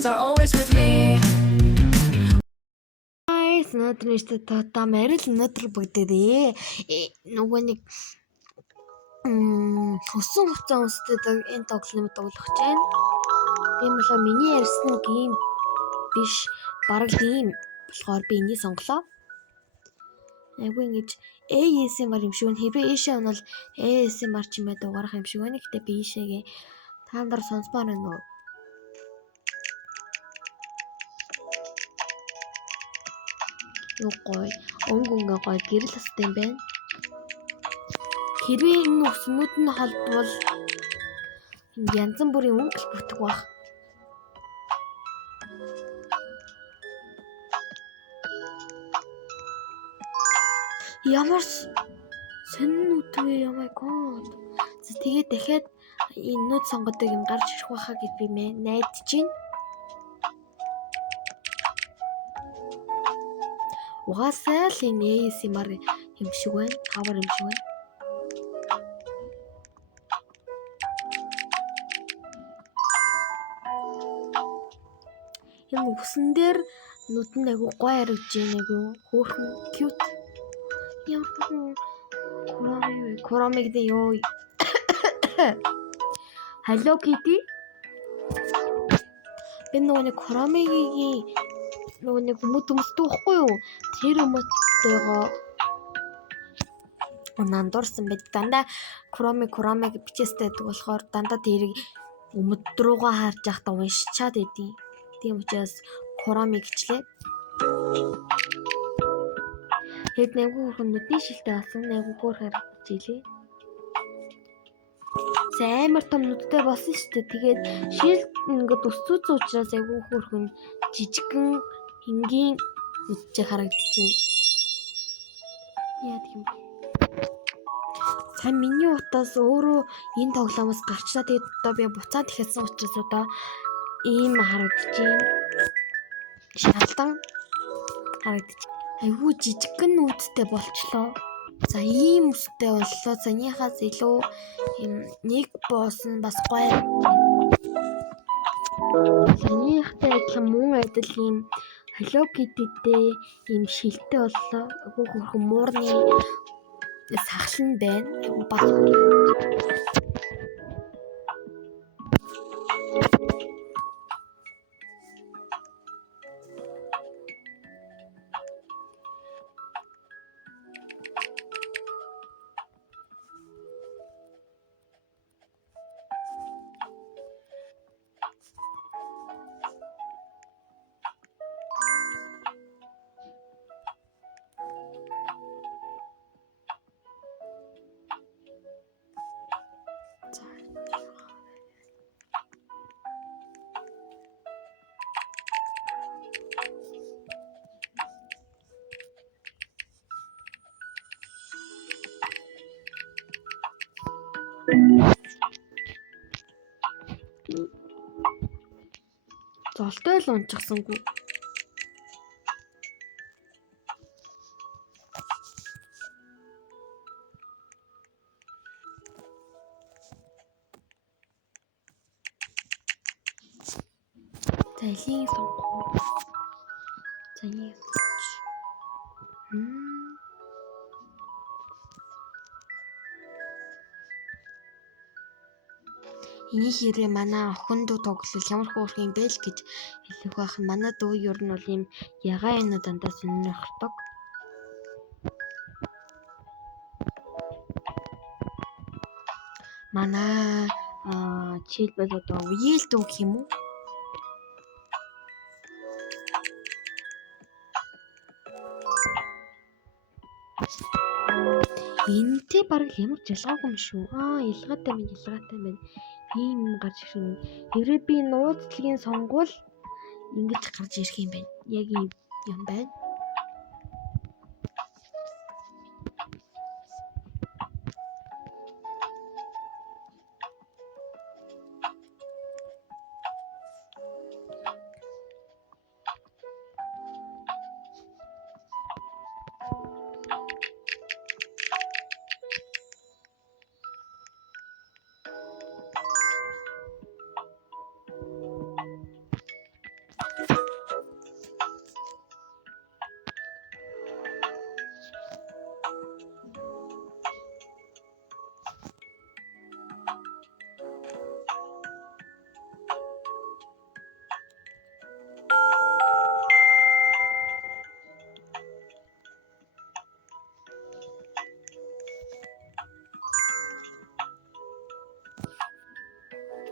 friends are always with me. Guys, өнөөдөр нэштэй тота мэрэл өнөөдөр бүгдээ нөгөө нэг хөсөн хуцаа өмсдөг энэ тоглоом тоглох гэж байна. Тийм болохоор миний ярьсан гейм биш, бараг тийм болохоор би энийг сонглоо. Айгу ингэж ASMR юм шиг байна. Хэвээ ийшээ онол ASMR ч юм байдаг угарах юм шиг байна. Гэтэ би ийшээгээ та нар сонсмоор байна уу? Юу гоё. Өнгө гоё гэрэл хэстэй юм байна. Хэрвээ энэ өснүүд нь холбол янз бүрийн өнгө бүтэх бах. Ямар сонин үтвэ, oh my god. Тэгээд дахиад энэ нүд сонгодог юм гарч ирэх байхаа гэж би найдаж байна. Угаасаа л энэ ASMR юм шиг байна. Тавар юм шиг байна. Энэ үсэн дээр нүд нь айгу гоё харагдж байна. Айгу хөөрхөн cute. Ямар Kurame гэдэг ёо. Hello Kitty. Би нөгөө Kurame-гийн нөгөө нэг хүмүүс дуухгүй юу? Тэр хүмүүстэйгоо нандуурсан байд. Дандаа Kurame гэж бичээстэй байдаг болохоор дандаа тэрийг өмд руугаа харж явахдаа уншичаад байдیں۔ Тийм учраас Kurame гэчлээ. Хэд нэгэн хүн нүдний шилтэй болсон, нэгэн хөөр харагдаж илээ. Амар том нүдтэй болсон шүү дээ. Тэгээд шил ингээд өсцүүц учраас айгүй хөөрхөн жижигхэн энгийн нүдтэй харагдаж байна. Яа тийм бэ? Сайн миний утаас өөрөө энэ тоглоомоос гарчлаа. Тэгээд одоо би буцаад ихэлсэн учраас одоо ийм харагдаж байна. Шалдан харагдаж. Айгүй жижигхэн нүдтэй болчлоо. За ийм үстэй боллоо. Санийхаас илүү юм нэг боосон бас гоё. Санийхтай адилхан мөн адил ийм Hello Kitty-тэй ийм шилтэй боллоо. Айгүй хөрхөн муурны сахалн байна. Айгүй бас. Золтой л унчихсангүй. Зайлын сонгоо. Зайлын. Энийг хэрэг манай охин дүү тоглол ямар хөөрх юм бэ л гэж хэлэх байх. Манай дүү ер нь бол ийм ягаа юм дандаа сонирхдаг. Манай жишээлбэл одоо үеэл дүү гэх юм уу? Энэтэй баг ямар жалгаагүй юм шүү. Ялгаатай байна. Ийм гарч ирэх юм. Хэрвээ би нууцлагын сонгуул ингэж гарч ирэх юм байна. Яг юм байна.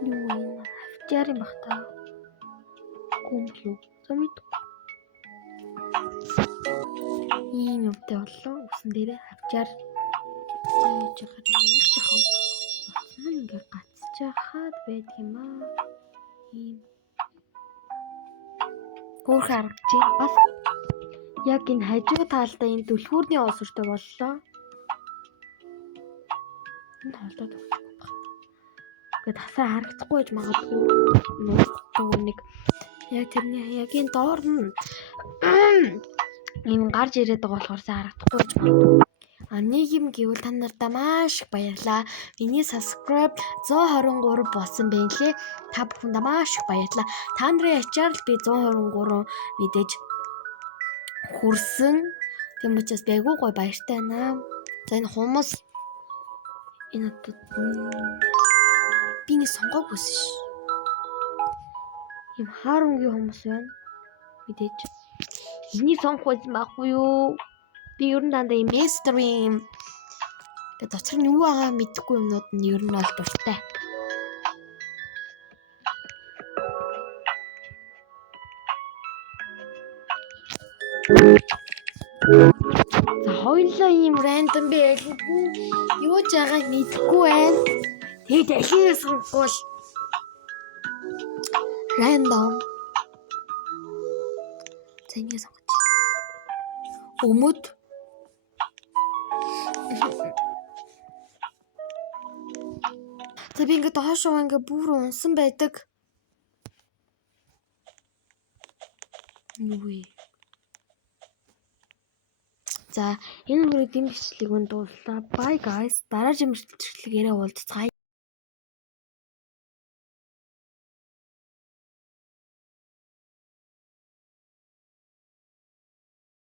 Юу юм? Хавчаар юм бах та. Гүмлүү. Замид. Ийм юмтай боллоо. Усан дээрээ хавчаар яаж яхаар нэг жоохон уцнаа ингээ гацж яхаад байдаг юм аа. Ийм хөөрхөн харагдаж байна. Бас яг энэ хажуу таалдаа энэ түлхүүрний осортой боллоо. Энэ холдоод өгсөн баг. Ингээд хасаа харагдахгүй байж магадгүй. Нууцгүй нэг яг тэрний ягийн доор нь ийм гарч ирээд байгаа болохоор харагдахгүй байж магадгүй. Нэг юм гэвэл та нартай маш их баярлалаа. Миний subscribe 123 болсон байна лээ. Та бүхэндээ маш их баярлалаа. Та нарын ачаар л би 123 мэдээж хүрсэн. Тэм учраас байгуу гой баяртай байна. За энэ хүмүүс энэ би нэг сонгоогүйсэн ш. Ийм хаарангийн хүмүүс байна. Мэдээж энийг сонгох байсан байхгүй юу? Би ер нь дандаа ийм mainstream гэдэг дотор нь юу байгаа мэдэхгүй юмнууд нь ер нь бол дуртай. За хоёулаа ийм random байлгүй юу ч байгааг мэдэхгүй байна. Тэгээд ахигаа сонгохгүй random. Тэнийг сонгоч. Өмд За би ингээд доошоо ингээд бүр унсан байдаг. Юу вэ? За энэ хүрээд энэ бичлэгийг дуусгая. Bye guys. Дараа жимэрчлэгээр уулзцгаая.